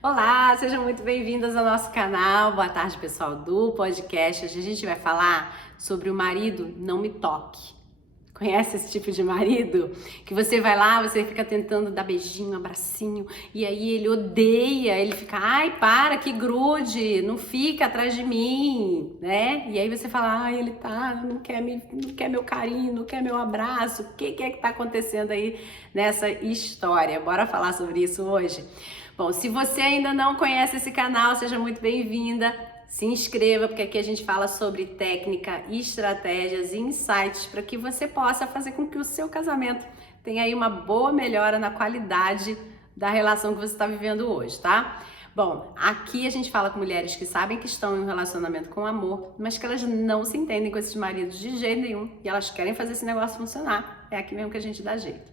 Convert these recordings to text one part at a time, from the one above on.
Olá, sejam muito bem-vindas ao nosso canal. Boa tarde, pessoal do podcast. Hoje a gente vai falar sobre o marido não me toque. Conhece esse tipo de marido? Que você vai lá, você fica tentando dar beijinho, abracinho, e aí ele odeia, ele fica, ai, para, que grude, não fica atrás de mim, né? E aí você fala, ai, ele não quer meu carinho, não quer meu abraço. O que é que tá acontecendo aí nessa história? Bora falar sobre isso hoje? Bom, se você ainda não conhece esse canal, seja muito bem-vinda. Se inscreva, porque aqui a gente fala sobre técnica, estratégias e insights para que você possa fazer com que o seu casamento tenha aí uma boa melhora na qualidade da relação que você está vivendo hoje, tá? Bom, aqui a gente fala com mulheres que sabem que estão em um relacionamento com amor, mas que elas não se entendem com esses maridos de jeito nenhum e elas querem fazer esse negócio funcionar. É aqui mesmo que a gente dá jeito.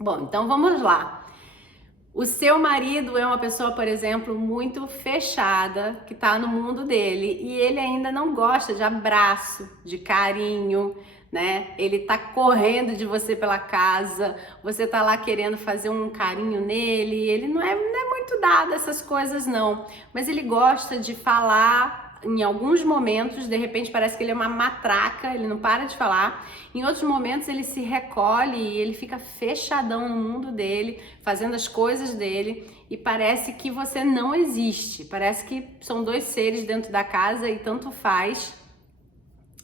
Bom, então vamos lá. O seu marido é uma pessoa, por exemplo, muito fechada, que tá no mundo dele, e ele ainda não gosta de abraço, de carinho, né? Ele tá correndo de você pela casa, você tá lá querendo fazer um carinho nele, ele não é muito dado a essas coisas não, mas ele gosta de falar. Em alguns momentos, de repente, parece que ele é uma matraca, ele não para de falar. Em outros momentos, ele se recolhe e ele fica fechadão no mundo dele, fazendo as coisas dele, e parece que você não existe. Parece que são dois seres dentro da casa e tanto faz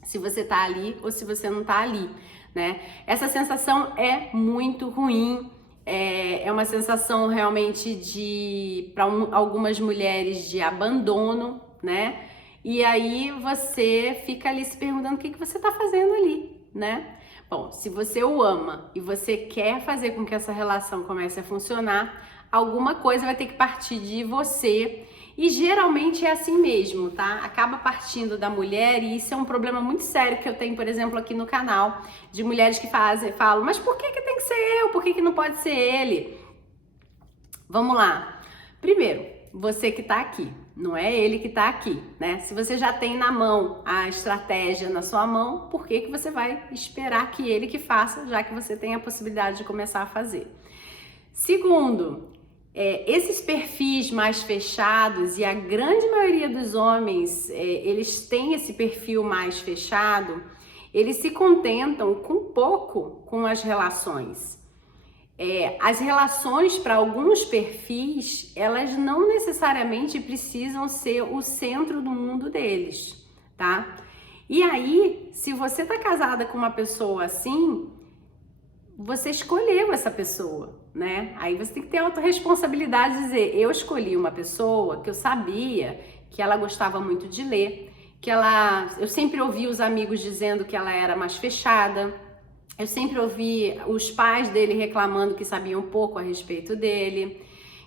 se você tá ali ou se você não tá ali, né? Essa sensação é muito ruim. É uma sensação realmente para algumas mulheres de abandono, né? E aí você fica ali se perguntando o que você tá fazendo ali, né? Bom, se você o ama e você quer fazer com que essa relação comece a funcionar, alguma coisa vai ter que partir de você. E geralmente é assim mesmo, tá? Acaba partindo da mulher e isso é um problema muito sério que eu tenho, por exemplo, aqui no canal, de mulheres que falam, mas por que tem que ser eu? Por que não pode ser ele? Vamos lá. Primeiro, você que tá aqui, não é ele que tá aqui, né? Se você já tem na mão a estratégia na sua mão, por que você vai esperar que ele que faça, já que você tem a possibilidade de começar a fazer? Segundo, esses perfis mais fechados, e a grande maioria dos homens, eles têm esse perfil mais fechado, eles se contentam com pouco com as relações. As relações para alguns perfis, elas não necessariamente precisam ser o centro do mundo deles, tá? E aí, se você tá casada com uma pessoa assim, você escolheu essa pessoa, né? Aí você tem que ter autorresponsabilidade de dizer, eu escolhi uma pessoa que eu sabia que ela gostava muito de ler, eu sempre ouvi os amigos dizendo que ela era mais fechada, eu sempre ouvi os pais dele reclamando que sabiam pouco a respeito dele,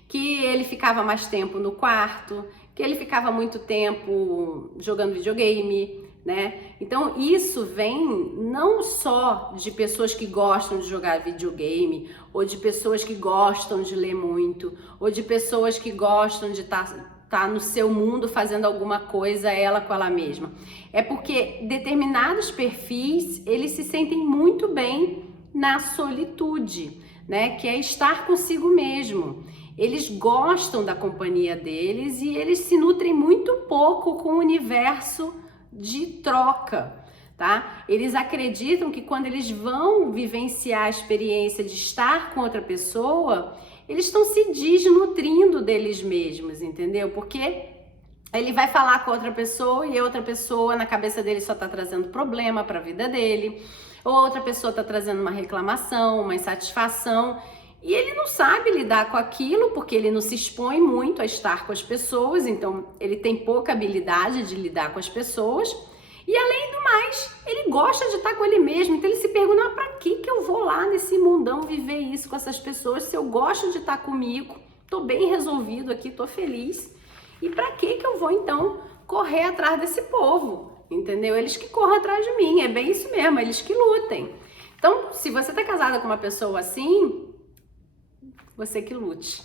que ele ficava mais tempo no quarto, que ele ficava muito tempo jogando videogame, né? Então isso vem não só de pessoas que gostam de jogar videogame, ou de pessoas que gostam de ler muito, ou de pessoas que gostam de tá no seu mundo fazendo alguma coisa ela com ela mesma. É porque determinados perfis, eles se sentem muito bem na solitude, né? Que é estar consigo mesmo. Eles gostam da companhia deles e eles se nutrem muito pouco com o universo de troca, tá? Eles acreditam que quando eles vão vivenciar a experiência de estar com outra pessoa, eles estão se desnutrindo deles mesmos, entendeu? Porque ele vai falar com outra pessoa e a outra pessoa na cabeça dele só tá trazendo problema para a vida dele, ou outra pessoa tá trazendo uma reclamação, uma insatisfação, e ele não sabe lidar com aquilo porque ele não se expõe muito a estar com as pessoas, então ele tem pouca habilidade de lidar com as pessoas. E além do mais, ele gosta de estar com ele mesmo, então ele se pergunta, pra que eu vou lá nesse mundão viver isso com essas pessoas se eu gosto de estar comigo, tô bem resolvido aqui, tô feliz, e pra que eu vou então correr atrás desse povo, entendeu? Eles que corram atrás de mim, é bem isso mesmo, eles que lutem. Então, se você tá casada com uma pessoa assim, você que lute,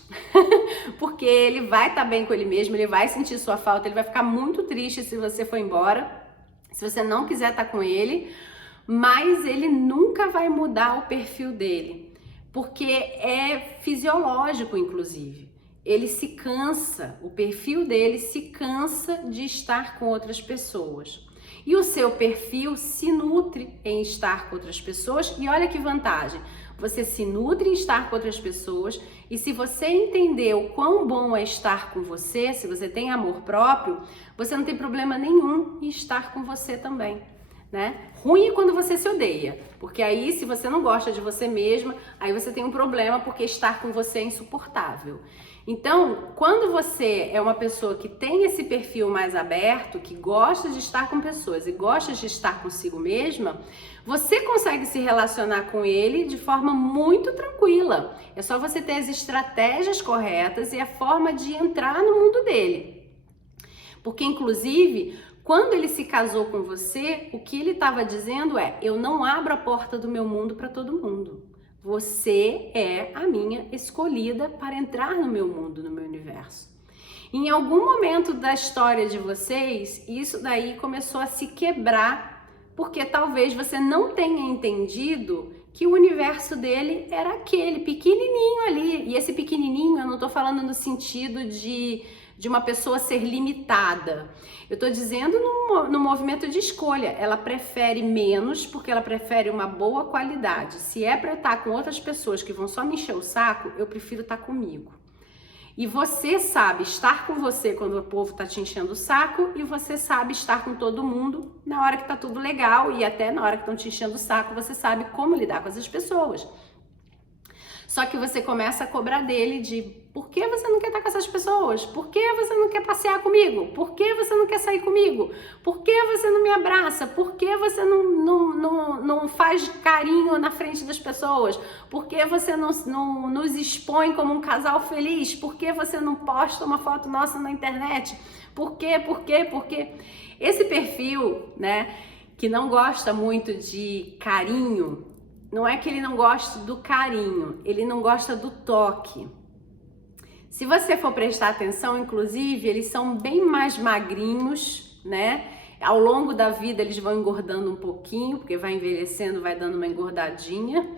porque ele vai estar bem com ele mesmo, ele vai sentir sua falta, ele vai ficar muito triste se você for embora, se você não quiser estar com ele, mas ele nunca vai mudar o perfil dele, porque é fisiológico, inclusive. ele se cansa, o perfil dele se cansa de estar com outras pessoas. E o seu perfil se nutre em estar com outras pessoas. E olha que vantagem, você se nutre em estar com outras pessoas e se você entender o quão bom é estar com você, se você tem amor próprio, você não tem problema nenhum em estar com você também, né? Ruim é quando você se odeia, porque aí se você não gosta de você mesma, aí você tem um problema porque estar com você é insuportável. Então, quando você é uma pessoa que tem esse perfil mais aberto, que gosta de estar com pessoas e gosta de estar consigo mesma, você consegue se relacionar com ele de forma muito tranquila. É só você ter as estratégias corretas e a forma de entrar no mundo dele. Porque, inclusive, quando ele se casou com você, o que ele estava dizendo é: eu não abro a porta do meu mundo para todo mundo. Você é a minha escolhida para entrar no meu mundo, no meu universo. Em algum momento da história de vocês, isso daí começou a se quebrar, porque talvez você não tenha entendido que o universo dele era aquele pequenininho ali. E esse pequenininho, eu não estou falando no sentido de uma pessoa ser limitada. Eu estou dizendo no movimento de escolha. Ela prefere menos porque ela prefere uma boa qualidade. Se é para eu estar com outras pessoas que vão só me encher o saco, eu prefiro estar comigo. E você sabe estar com você quando o povo está te enchendo o saco e você sabe estar com todo mundo na hora que está tudo legal e até na hora que estão te enchendo o saco, você sabe como lidar com essas pessoas. Só que você começa a cobrar dele de: por que você não quer estar com essas pessoas? Por que você não quer passear comigo? Por que você não quer sair comigo? Por que você não me abraça? Por que você não faz carinho na frente das pessoas? Por que você não nos expõe como um casal feliz? Por que você não posta uma foto nossa na internet? Por quê? Por quê? Por quê? Esse perfil, né, que não gosta muito de carinho, não é que ele não gosta do carinho, ele não gosta do toque. Se você for prestar atenção, inclusive, eles são bem mais magrinhos, né? Ao longo da vida eles vão engordando um pouquinho, porque vai envelhecendo, vai dando uma engordadinha.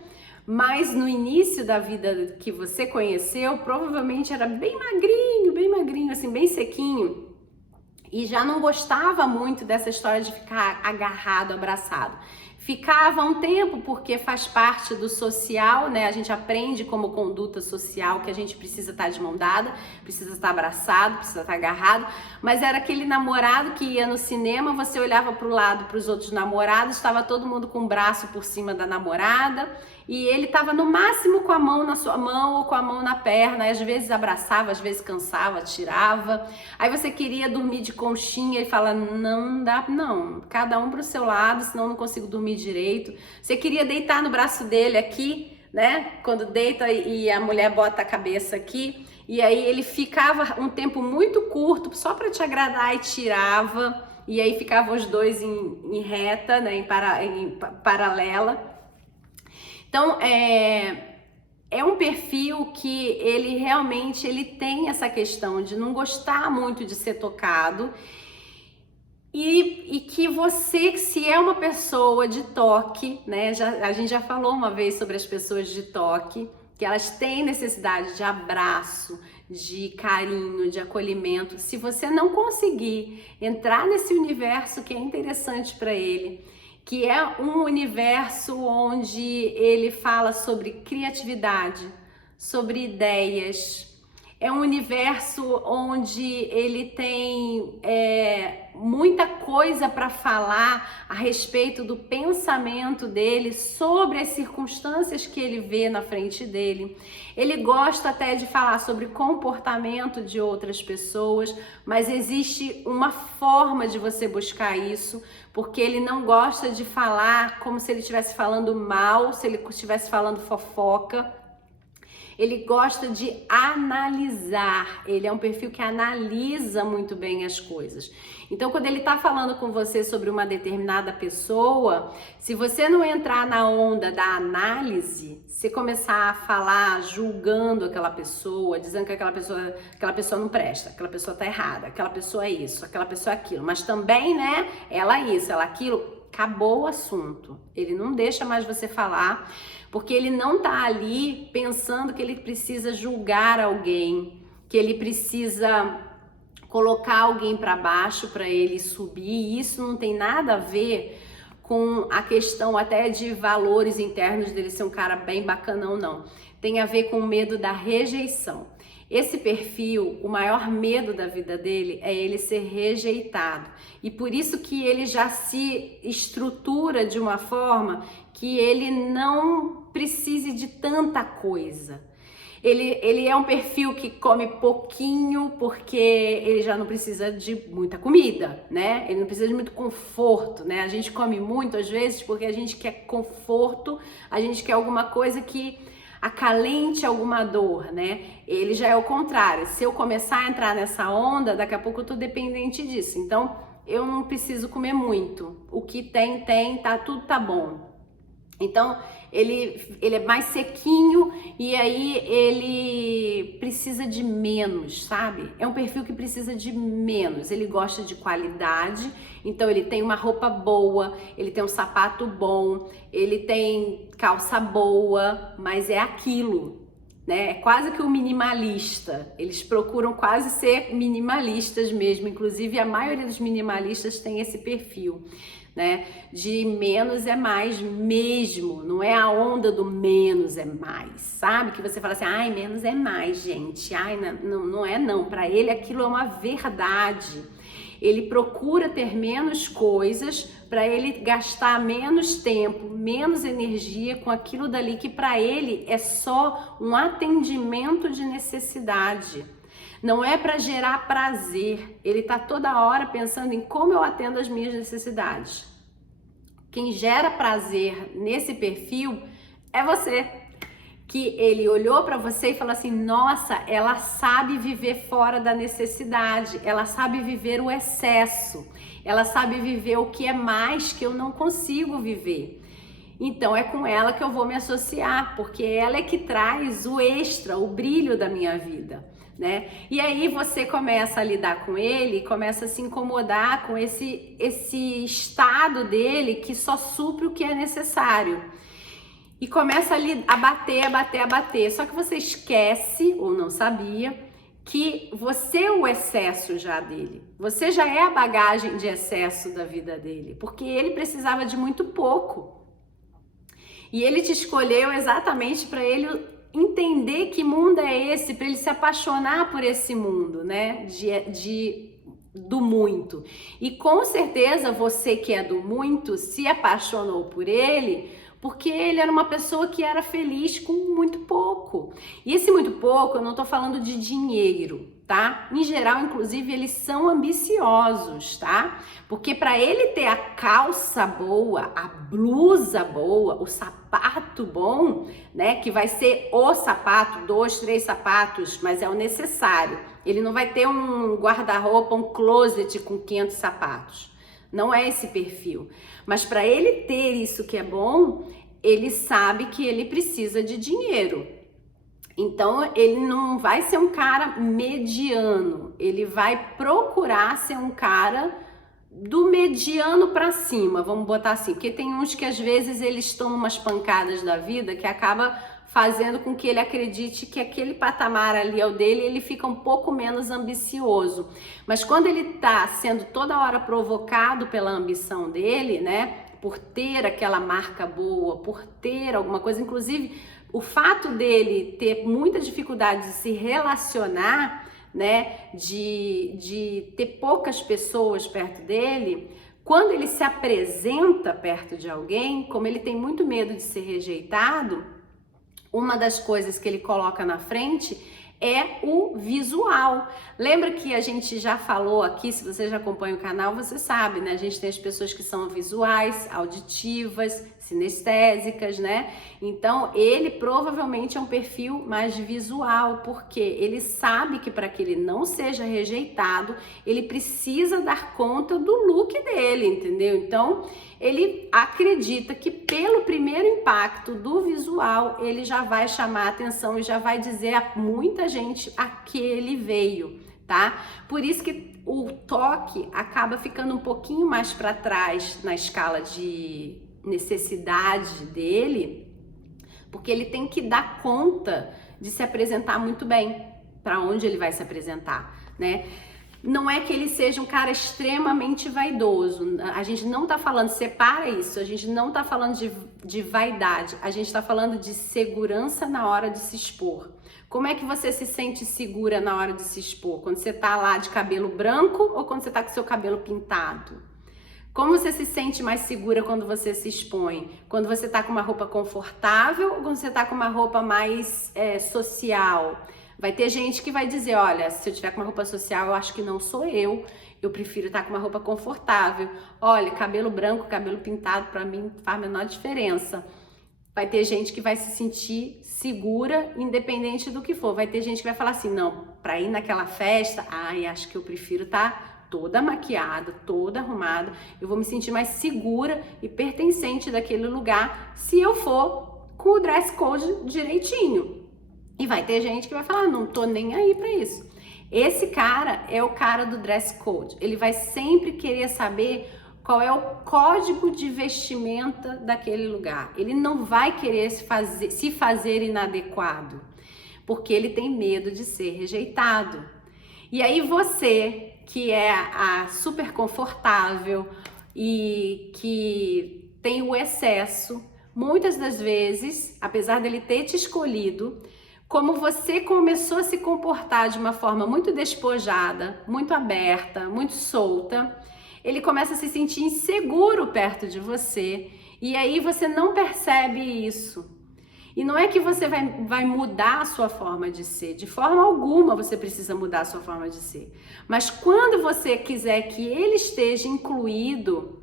Mas no início da vida que você conheceu, provavelmente era bem magrinho, assim, bem sequinho. E já não gostava muito dessa história de ficar agarrado, abraçado. Ficava um tempo porque faz parte do social, né? A gente aprende como conduta social que a gente precisa estar de mão dada, precisa estar abraçado, precisa estar agarrado. Mas era aquele namorado que ia no cinema, você olhava para o lado, para os outros namorados, estava todo mundo com o braço por cima da namorada e ele estava no máximo com a mão na sua mão ou com a mão na perna. Às vezes abraçava, às vezes cansava, tirava. Aí você queria dormir de conchinha, ele fala: não dá, não, cada um para o seu lado, senão eu não consigo dormir direito. Você queria deitar no braço dele aqui, né? Quando deita e a mulher bota a cabeça aqui, e aí ele ficava um tempo muito curto só para te agradar e tirava, e aí ficavam os dois em reta, né? Em paralela. Então, é um perfil que ele realmente ele tem essa questão de não gostar muito de ser tocado e que você, se é uma pessoa de toque, né? A gente já falou uma vez sobre as pessoas de toque, que elas têm necessidade de abraço, de carinho, de acolhimento. Se você não conseguir entrar nesse universo que é interessante para ele, que é um universo onde ele fala sobre criatividade, sobre ideias, é um universo onde ele tem muita coisa para falar a respeito do pensamento dele, sobre as circunstâncias que ele vê na frente dele. Ele gosta até de falar sobre comportamento de outras pessoas, mas existe uma forma de você buscar isso, porque ele não gosta de falar como se ele estivesse falando mal, se ele estivesse falando fofoca. Ele gosta de analisar, ele é um perfil que analisa muito bem as coisas. Então, quando ele está falando com você sobre uma determinada pessoa, se você não entrar na onda da análise, se começar a falar julgando aquela pessoa, dizendo que aquela pessoa não presta, aquela pessoa está errada, aquela pessoa é isso, aquela pessoa é aquilo, mas também, né, ela é isso, ela é aquilo, acabou o assunto. Ele não deixa mais você falar, porque ele não tá ali pensando que ele precisa julgar alguém. que ele precisa colocar alguém para baixo para ele subir, e isso não tem nada a ver com a questão até de valores internos dele ser um cara bem bacanão, não. Tem a ver com o medo da rejeição. Esse perfil, o maior medo da vida dele é ele ser rejeitado. E por isso que ele já se estrutura de uma forma que ele não precise de tanta coisa. Ele é um perfil que come pouquinho porque ele já não precisa de muita comida, né? Ele não precisa de muito conforto, né? A gente come muito às vezes porque a gente quer conforto, a gente quer alguma coisa que acalente alguma dor, né? Ele já é o contrário. Se eu começar a entrar nessa onda, daqui a pouco eu tô dependente disso. Então, eu não preciso comer muito. O que tem, tá, tudo tá bom. Então, ele é mais sequinho e aí ele precisa de menos, sabe? É um perfil que precisa de menos. Ele gosta de qualidade, então ele tem uma roupa boa, ele tem um sapato bom, ele tem calça boa, mas é aquilo, né? É quase que o minimalista. Eles procuram quase ser minimalistas mesmo. Inclusive, a maioria dos minimalistas tem esse perfil, né? De menos é mais mesmo, não é a onda do menos é mais, sabe? Que você fala assim, ai, menos é mais, gente, ai, não é não, para ele aquilo é uma verdade. Ele procura ter menos coisas para ele gastar menos tempo, menos energia com aquilo dali que para ele é só um atendimento de necessidade. Não é para gerar prazer, ele tá toda hora pensando em como eu atendo as minhas necessidades. Quem gera prazer nesse perfil é você, que ele olhou para você e falou assim, nossa, ela sabe viver fora da necessidade, ela sabe viver o excesso, ela sabe viver o que é mais que eu não consigo viver. Então é com ela que eu vou me associar, porque ela é que traz o extra, o brilho da minha vida, né? E aí você começa a lidar com ele, começa a se incomodar com esse estado dele que só supre o que é necessário. E começa ali a bater. Só que você esquece, ou não sabia, que você é o excesso já dele. Você já é a bagagem de excesso da vida dele, porque ele precisava de muito pouco. E ele te escolheu exatamente para ele entender que mundo é esse, para ele se apaixonar por esse mundo, né? Do muito. E com certeza você que é do muito se apaixonou por ele porque ele era uma pessoa que era feliz com muito pouco. E esse muito pouco, eu não tô falando de dinheiro, tá? Em geral, inclusive, eles são ambiciosos, tá? Porque para ele ter a calça boa, a blusa boa, o sapato bom, né? Que vai ser o sapato, 2, 3 sapatos, mas é o necessário. Ele não vai ter um guarda-roupa, um closet com 500 sapatos. Não é esse perfil. Mas para ele ter isso que é bom, ele sabe que ele precisa de dinheiro. Então, ele não vai ser um cara mediano. Ele vai procurar ser um cara do mediano para cima, vamos botar assim. Porque tem uns que às vezes eles tomam umas pancadas da vida que acaba fazendo com que ele acredite que aquele patamar ali é o dele e ele fica um pouco menos ambicioso. Mas quando ele tá sendo toda hora provocado pela ambição dele, né, por ter aquela marca boa, por ter alguma coisa, inclusive o fato dele ter muita dificuldade de se relacionar, né, de ter poucas pessoas perto dele, quando ele se apresenta perto de alguém, como ele tem muito medo de ser rejeitado, uma das coisas que ele coloca na frente é o visual. Lembra que a gente já falou aqui, se você já acompanha o canal, você sabe, né? A gente tem as pessoas que são visuais, auditivas, sinestésicas, né? Então, ele provavelmente é um perfil mais visual, porque ele sabe que para que ele não seja rejeitado, ele precisa dar conta do look dele, entendeu? Então, ele acredita que pelo primeiro impacto do visual, ele já vai chamar a atenção e já vai dizer a muita gente a que ele veio, tá? Por isso que o toque acaba ficando um pouquinho mais para trás na escala de necessidade dele, porque ele tem que dar conta de se apresentar muito bem para onde ele vai se apresentar, né? Não é que ele seja um cara extremamente vaidoso, a gente não tá falando, separa isso, a gente não tá falando de vaidade, a gente tá falando de segurança na hora de se expor. Como é que você se sente segura na hora de se expor? Quando você tá lá de cabelo branco ou quando você tá com seu cabelo pintado? Como você se sente mais segura quando você se expõe? Quando você tá com uma roupa confortável ou quando você tá com uma roupa mais social? Vai ter gente que vai dizer, olha, se eu tiver com uma roupa social, eu acho que não sou eu prefiro estar com uma roupa confortável. Olha, cabelo branco, cabelo pintado, pra mim faz a menor diferença. Vai ter gente que vai se sentir segura, independente do que for. Vai ter gente que vai falar assim, não, pra ir naquela festa, acho que eu prefiro estar toda maquiada, toda arrumada, eu vou me sentir mais segura e pertencente daquele lugar se eu for com o dress code direitinho. E vai ter gente que vai falar, não tô nem aí pra isso. Esse cara é o cara do dress code. Ele vai sempre querer saber qual é o código de vestimenta daquele lugar. Ele não vai querer se fazer inadequado, porque ele tem medo de ser rejeitado. E aí você, que é a super confortável e que tem o excesso, muitas das vezes, apesar dele ter te escolhido, como você começou a se comportar de uma forma muito despojada, muito aberta, muito solta, ele começa a se sentir inseguro perto de você e aí você não percebe isso. E não é que você vai mudar a sua forma de ser, de forma alguma você precisa mudar a sua forma de ser. Mas quando você quiser que ele esteja incluído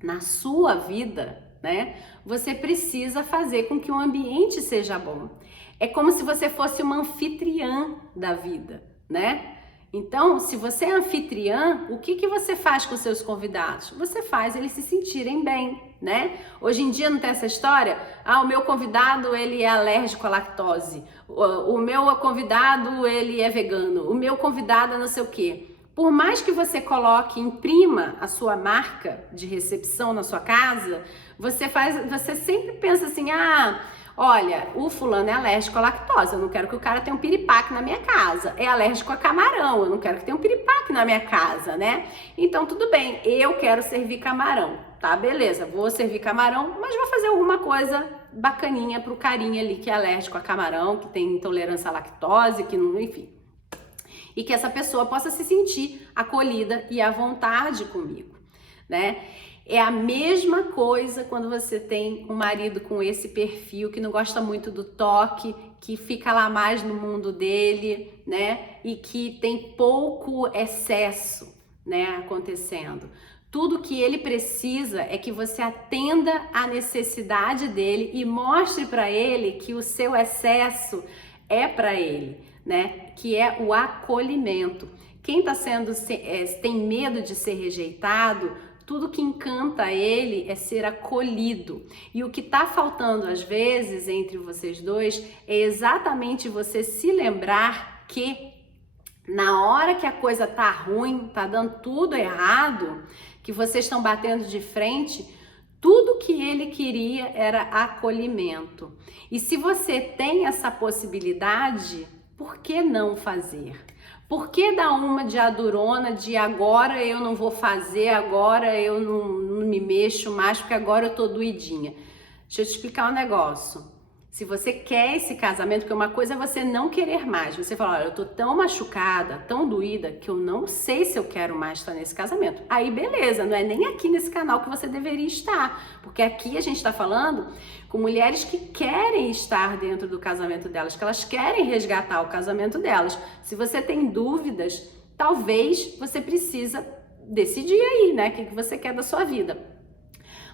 na sua vida, né, você precisa fazer com que o ambiente seja bom. É como se você fosse uma anfitriã da vida, né? Então, se você é anfitriã, o que você faz com seus convidados? Você faz eles se sentirem bem, né? Hoje em dia não tem essa história? O meu convidado, ele é alérgico à lactose. O meu convidado, ele é vegano. O meu convidado é não sei o quê. Por mais que você coloque, imprima a sua marca de recepção na sua casa, você sempre pensa assim, olha, o fulano é alérgico à lactose, eu não quero que o cara tenha um piripaque na minha casa. É alérgico a camarão, eu não quero que tenha um piripaque na minha casa, né? Então, tudo bem, eu quero servir camarão, tá? Beleza, vou servir camarão, mas vou fazer alguma coisa bacaninha pro carinha ali que é alérgico a camarão, que tem intolerância à lactose, que não, enfim. E que essa pessoa possa se sentir acolhida e à vontade comigo, né? É a mesma coisa quando você tem um marido com esse perfil, que não gosta muito do toque, que fica lá mais no mundo dele, né? E que tem pouco excesso, né, acontecendo. Tudo que ele precisa é que você atenda à necessidade dele e mostre para ele que o seu excesso é para ele, né? Que é o acolhimento. Quem tem medo de ser rejeitado, tudo que encanta ele é ser acolhido. E o que tá faltando às vezes entre vocês dois é exatamente você se lembrar que na hora que a coisa tá ruim, tá dando tudo errado, que vocês estão batendo de frente, tudo que ele queria era acolhimento. E se você tem essa possibilidade, por que não fazer? Por que dar uma de adurona, de agora eu não vou fazer, agora eu não me mexo mais, porque agora eu tô doidinha? Deixa eu te explicar um negócio. Se você quer esse casamento, porque uma coisa é você não querer mais. Você fala, olha, eu tô tão machucada, tão doída, que eu não sei se eu quero mais estar nesse casamento. Aí beleza, não é nem aqui nesse canal que você deveria estar. Porque aqui a gente tá falando com mulheres que querem estar dentro do casamento delas, que elas querem resgatar o casamento delas. Se você tem dúvidas, talvez você precisa decidir aí, né? O que você quer da sua vida.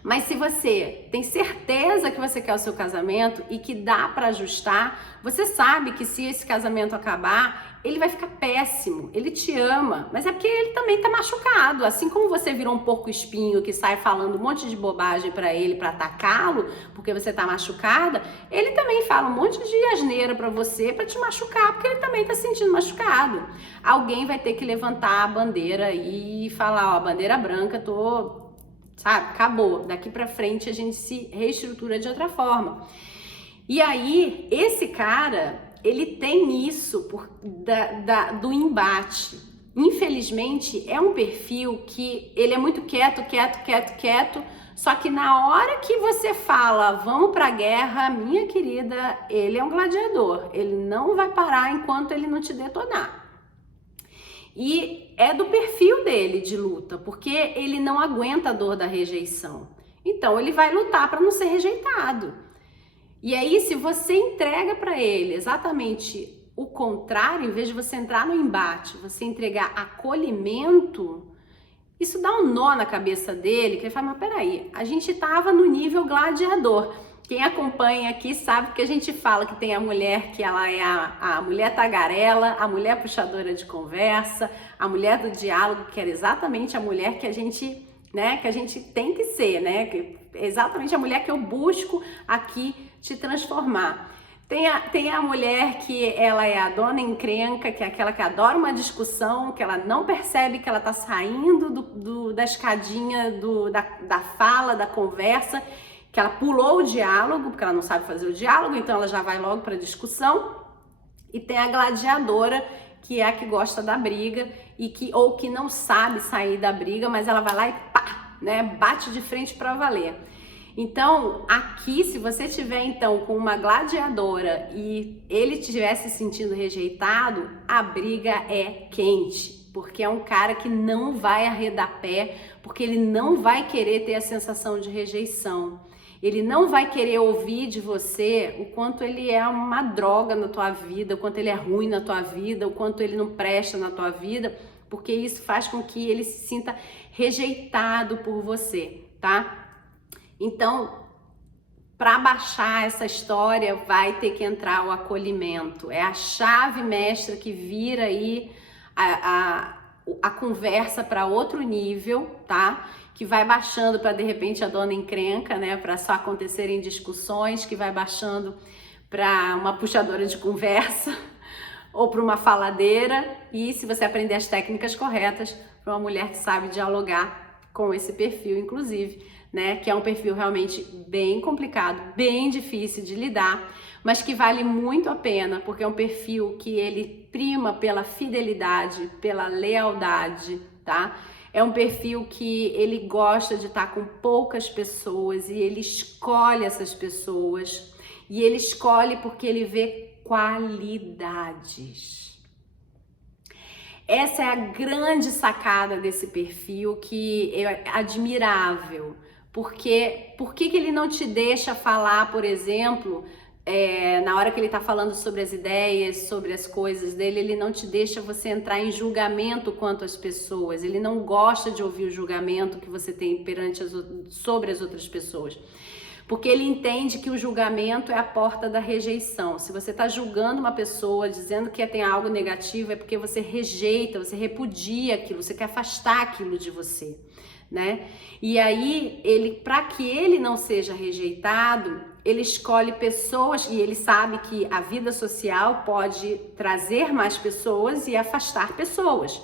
Mas se você tem certeza que você quer o seu casamento e que dá para ajustar, você sabe que se esse casamento acabar, ele vai ficar péssimo, ele te ama, mas é porque ele também tá machucado. Assim como você virou um porco espinho que sai falando um monte de bobagem para ele para atacá-lo, porque você tá machucada, ele também fala um monte de asneira para você para te machucar, porque ele também tá se sentindo machucado. Alguém vai ter que levantar a bandeira e falar, ó, bandeira branca, sabe, acabou, daqui pra frente a gente se reestrutura de outra forma. E aí, esse cara, ele tem isso do embate. Infelizmente, é um perfil que ele é muito quieto, só que na hora que você fala, vamos pra guerra, minha querida, ele é um gladiador. Ele não vai parar enquanto ele não te detonar. E é do perfil dele de luta, porque ele não aguenta a dor da rejeição. Então, ele vai lutar para não ser rejeitado. E aí, se você entrega para ele exatamente o contrário, em vez de você entrar no embate, você entregar acolhimento, isso dá um nó na cabeça dele, que ele fala, mas peraí, a gente tava no nível gladiador. Quem acompanha aqui sabe que a gente fala que tem a mulher que ela é a mulher tagarela, a mulher puxadora de conversa, a mulher do diálogo, que era exatamente a mulher que a gente, né, que a gente tem que ser, né, que é exatamente a mulher que eu busco aqui te transformar. Tem a mulher que ela é a dona encrenca, que é aquela que adora uma discussão, que ela não percebe que ela tá saindo da escadinha da fala, da conversa, que ela pulou o diálogo, porque ela não sabe fazer o diálogo, então ela já vai logo para a discussão. E tem a gladiadora, que é a que gosta da briga, ou que não sabe sair da briga, mas ela vai lá e pá, né, bate de frente para valer. Então, aqui, se você tiver então com uma gladiadora e ele estiver se sentindo rejeitado, a briga é quente, porque é um cara que não vai arredar pé, porque ele não vai querer ter a sensação de rejeição. Ele não vai querer ouvir de você o quanto ele é uma droga na tua vida, o quanto ele é ruim na tua vida, o quanto ele não presta na tua vida, porque isso faz com que ele se sinta rejeitado por você, tá? Então, para baixar essa história, vai ter que entrar o acolhimento. É a chave mestra que vira aí a conversa para outro nível, tá? Que vai baixando para, de repente, a dona encrenca, né? Para só acontecerem discussões, que vai baixando para uma puxadora de conversa ou para uma faladeira. E se você aprender as técnicas corretas, para uma mulher que sabe dialogar com esse perfil, inclusive, né, que é um perfil realmente bem complicado, bem difícil de lidar, mas que vale muito a pena, porque é um perfil que ele prima pela fidelidade, pela lealdade, tá? É um perfil que ele gosta de estar com poucas pessoas e ele escolhe essas pessoas, e ele escolhe porque ele vê qualidades. Essa é a grande sacada desse perfil, que é admirável. Porque por que ele não te deixa falar, por exemplo, na hora que ele está falando sobre as ideias, sobre as coisas dele, ele não te deixa você entrar em julgamento quanto às pessoas. Ele não gosta de ouvir o julgamento que você tem sobre as outras pessoas. Porque ele entende que o julgamento é a porta da rejeição. Se você está julgando uma pessoa, dizendo que tem algo negativo, é porque você rejeita, você repudia aquilo, você quer afastar aquilo de você, né? E aí, para que ele não seja rejeitado, ele escolhe pessoas, e ele sabe que a vida social pode trazer mais pessoas e afastar pessoas.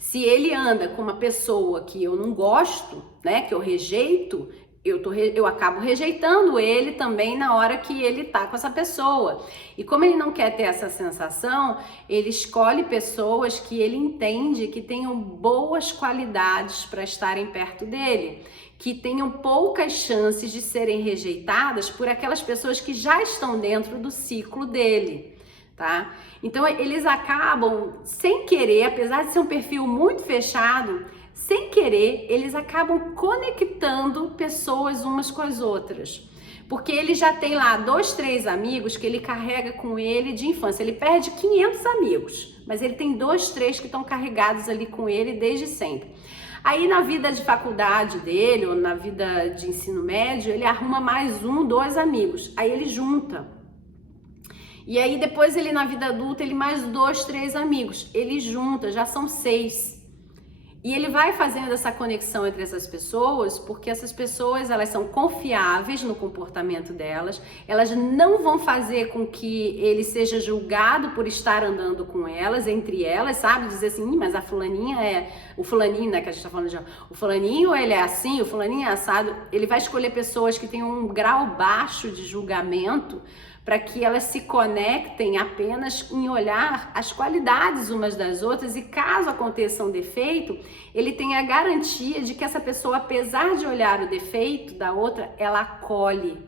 Se ele anda com uma pessoa que eu não gosto, né, que eu rejeito, eu acabo rejeitando ele também na hora que ele tá com essa pessoa. E como ele não quer ter essa sensação, ele escolhe pessoas que ele entende que tenham boas qualidades para estarem perto dele, que tenham poucas chances de serem rejeitadas por aquelas pessoas que já estão dentro do ciclo dele, tá? Então eles acabam, sem querer, apesar de ser um perfil muito fechado, sem querer, eles acabam conectando pessoas umas com as outras. Porque ele já tem lá 2, 3 amigos que ele carrega com ele de infância. Ele perde 500 amigos, mas ele tem 2, 3 que estão carregados ali com ele desde sempre. Aí na vida de faculdade dele, ou na vida de ensino médio, ele arruma mais 1, 2 amigos. Aí ele junta. E aí depois ele na vida adulta, ele mais 2, 3 amigos. Ele junta, já são 6. E ele vai fazendo essa conexão entre essas pessoas, porque essas pessoas, elas são confiáveis no comportamento delas, elas não vão fazer com que ele seja julgado por estar andando com elas, entre elas, sabe? Dizer assim, mas a fulaninha o fulaninho, né, que a gente tá falando já, o fulaninho, ele é assim, o fulaninho é assado. Ele vai escolher pessoas que têm um grau baixo de julgamento, para que elas se conectem apenas em olhar as qualidades umas das outras e caso aconteça um defeito, ele tem a garantia de que essa pessoa, apesar de olhar o defeito da outra, ela acolhe,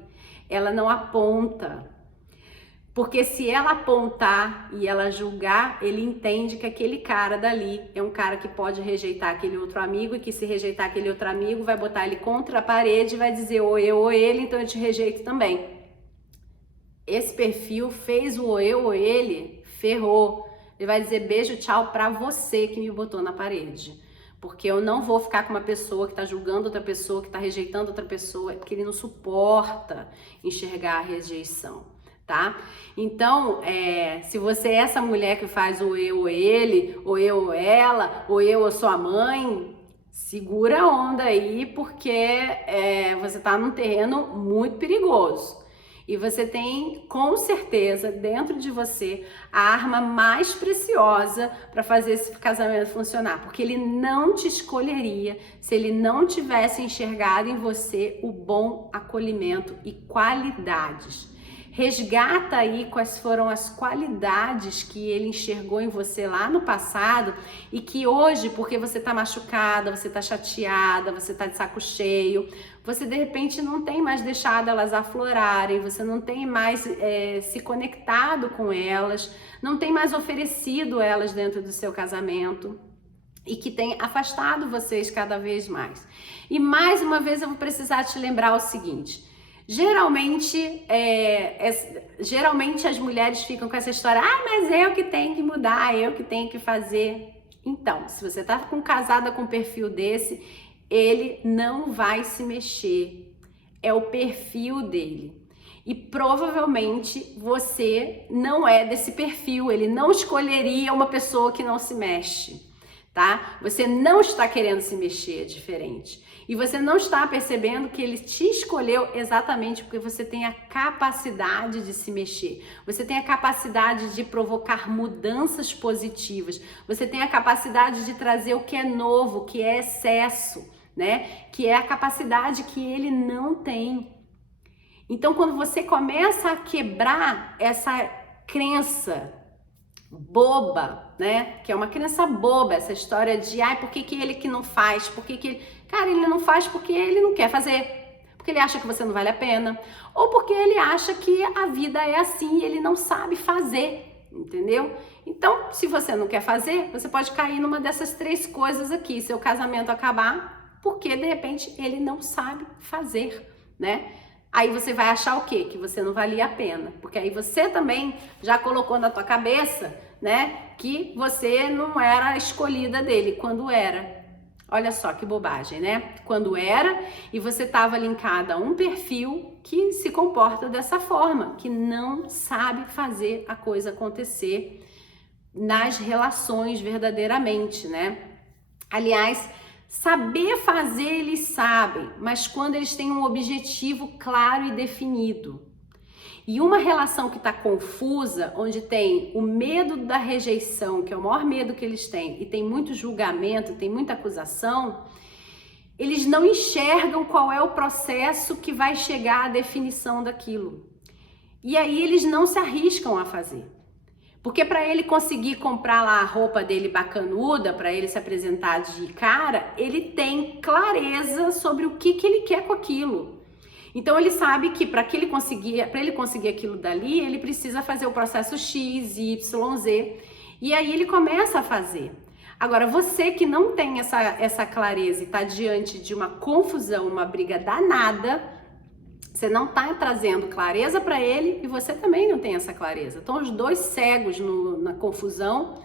ela não aponta. Porque se ela apontar e ela julgar, ele entende que aquele cara dali é um cara que pode rejeitar aquele outro amigo e que se rejeitar aquele outro amigo vai botar ele contra a parede e vai dizer ou eu ou ele, então eu te rejeito também. Esse perfil fez o ou eu ou ele, ferrou. Ele vai dizer beijo, tchau pra você que me botou na parede. Porque eu não vou ficar com uma pessoa que tá julgando outra pessoa, que tá rejeitando outra pessoa, porque ele não suporta enxergar a rejeição. Tá? Então, se você é essa mulher que faz o eu ou ele, ou eu ou ela, ou eu ou sua mãe, segura a onda aí, porque você tá num terreno muito perigoso. E você tem, com certeza, dentro de você, a arma mais preciosa para fazer esse casamento funcionar. Porque ele não te escolheria se ele não tivesse enxergado em você o bom acolhimento e qualidades. Resgata aí quais foram as qualidades que ele enxergou em você lá no passado e que hoje, porque você tá machucada, você tá chateada, você tá de saco cheio, você de repente não tem mais deixado elas aflorarem, você não tem mais se conectado com elas, não tem mais oferecido elas dentro do seu casamento e que tem afastado vocês cada vez mais. E mais uma vez eu vou precisar te lembrar o seguinte: geralmente as mulheres ficam com essa história, mas eu que tenho que mudar, eu que tenho que fazer. Então, se você tá casada com um perfil desse, ele não vai se mexer, é o perfil dele. E provavelmente você não é desse perfil, ele não escolheria uma pessoa que não se mexe, tá? Você não está querendo se mexer, é diferente. E você não está percebendo que ele te escolheu exatamente porque você tem a capacidade de se mexer. Você tem a capacidade de provocar mudanças positivas. Você tem a capacidade de trazer o que é novo, que é excesso, né? Que é a capacidade que ele não tem. Então, quando você começa a quebrar essa crença boba, né? Que é uma crença boba, essa história de por que que ele que não faz? Por que que ele... Cara, ele não faz porque ele não quer fazer, porque ele acha que você não vale a pena, ou porque ele acha que a vida é assim e ele não sabe fazer, entendeu? Então, se você não quer fazer, você pode cair numa dessas três coisas aqui, seu casamento acabar, porque de repente ele não sabe fazer, né? Aí você vai achar o quê? Que você não valia a pena, porque aí você também já colocou na tua cabeça, né, que você não era a escolhida dele quando era. Olha só que bobagem, né? Quando era e você estava linkada a um perfil que se comporta dessa forma, que não sabe fazer a coisa acontecer nas relações verdadeiramente, né? Aliás, saber fazer eles sabem, mas quando eles têm um objetivo claro e definido. E uma relação que está confusa, onde tem o medo da rejeição, que é o maior medo que eles têm, e tem muito julgamento, tem muita acusação, eles não enxergam qual é o processo que vai chegar à definição daquilo. E aí eles não se arriscam a fazer. Porque para ele conseguir comprar lá a roupa dele bacanuda, para ele se apresentar de cara, ele tem clareza sobre o que ele quer com aquilo. Então ele sabe que para ele conseguir aquilo dali, ele precisa fazer o processo X, Y, Z. E aí ele começa a fazer. Agora, você que não tem essa clareza e está diante de uma confusão, uma briga danada, você não está trazendo clareza para ele e você também não tem essa clareza. Então os dois cegos na confusão.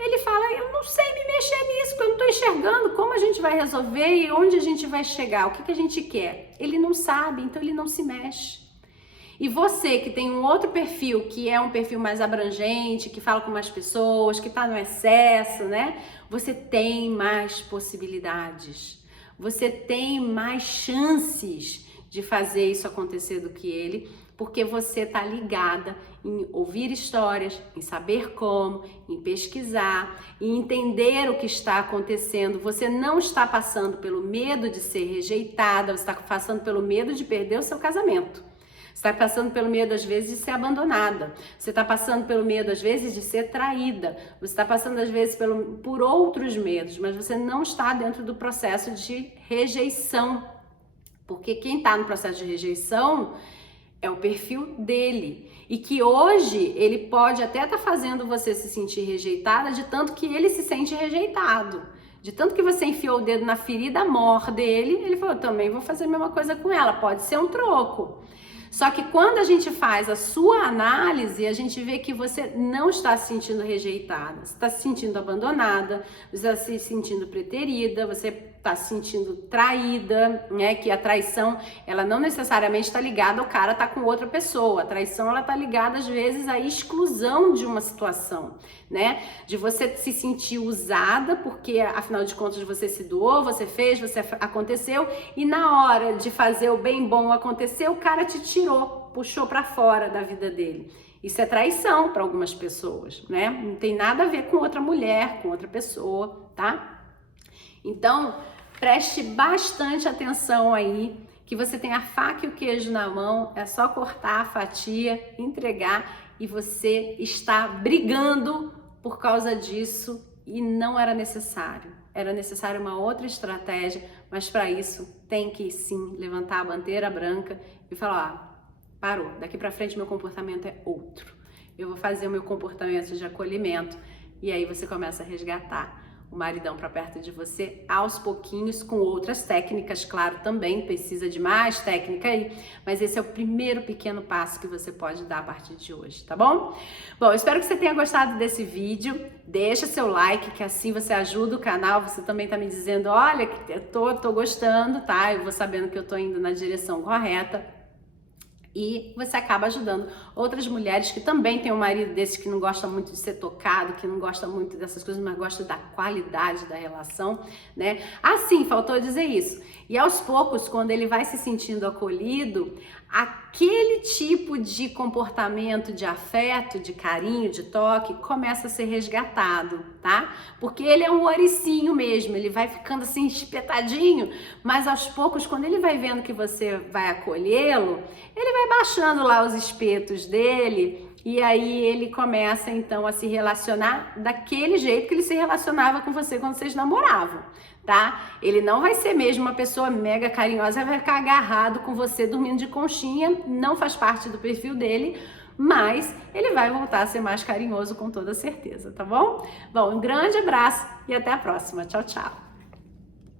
Ele fala, eu não sei me mexer nisso, porque eu não estou enxergando como a gente vai resolver e onde a gente vai chegar, o que a gente quer. Ele não sabe, então ele não se mexe. E você que tem um outro perfil, que é um perfil mais abrangente, que fala com mais pessoas, que está no excesso, né? Você tem mais possibilidades, você tem mais chances de fazer isso acontecer do que ele, porque você está ligada em ouvir histórias, em saber como, em pesquisar, em entender o que está acontecendo. Você não está passando pelo medo de ser rejeitada, você está passando pelo medo de perder o seu casamento. está passando pelo medo, às vezes, de ser abandonada. Você está passando pelo medo, às vezes, de ser traída. Você está passando, às vezes, por outros medos, mas você não está dentro do processo de rejeição. Porque quem está no processo de rejeição é o perfil dele. E que hoje ele pode até estar fazendo você se sentir rejeitada de tanto que ele se sente rejeitado. De tanto que você enfiou o dedo na ferida mor dele, ele falou, também vou fazer a mesma coisa com ela, pode ser um troco. Só que quando a gente faz a sua análise, a gente vê que você não está se sentindo rejeitada, você está se sentindo abandonada, você está se sentindo preterida, você está se sentindo traída, né? Que a traição, ela não necessariamente está ligada ao cara estar com outra pessoa. A traição, ela está ligada, às vezes, à exclusão de uma situação, né? De você se sentir usada, porque, afinal de contas, você se doou, você fez, você aconteceu, e na hora de fazer o bem bom acontecer, o cara te tirou, puxou para fora da vida dele. Isso é traição para algumas pessoas, né? Não tem nada a ver com outra mulher, com outra pessoa, tá? Então, preste bastante atenção aí, que você tem a faca e o queijo na mão, é só cortar a fatia, entregar e você está brigando por causa disso e não era necessário. Era necessária uma outra estratégia, mas para isso tem que sim levantar a bandeira branca e falar, parou, daqui para frente meu comportamento é outro. Eu vou fazer o meu comportamento de acolhimento e aí você começa a resgatar o maridão para perto de você aos pouquinhos, com outras técnicas, claro, também precisa de mais técnica aí, mas esse é o primeiro pequeno passo que você pode dar a partir de hoje, tá bom? Bom, eu espero que você tenha gostado desse vídeo, deixa seu like, que assim você ajuda o canal, você também tá me dizendo, olha, eu tô gostando, tá? Eu vou sabendo que eu tô indo na direção correta. E você acaba ajudando outras mulheres que também têm um marido desse que não gosta muito de ser tocado, que não gosta muito dessas coisas, mas gosta da qualidade da relação, né? Ah, sim, faltou dizer isso. E aos poucos, quando ele vai se sentindo acolhido, aquele tipo de comportamento, de afeto, de carinho, de toque, começa a ser resgatado, tá? Porque ele é um ouricinho mesmo, ele vai ficando assim espetadinho, mas aos poucos, quando ele vai vendo que você vai acolhê-lo, ele vai baixando lá os espetos dele e aí ele começa então a se relacionar daquele jeito que ele se relacionava com você quando vocês namoravam, tá? Ele não vai ser mesmo uma pessoa mega carinhosa, vai ficar agarrado com você dormindo de conchinha, não faz parte do perfil dele, mas ele vai voltar a ser mais carinhoso com toda certeza, tá bom? Bom, um grande abraço e até a próxima. Tchau, tchau!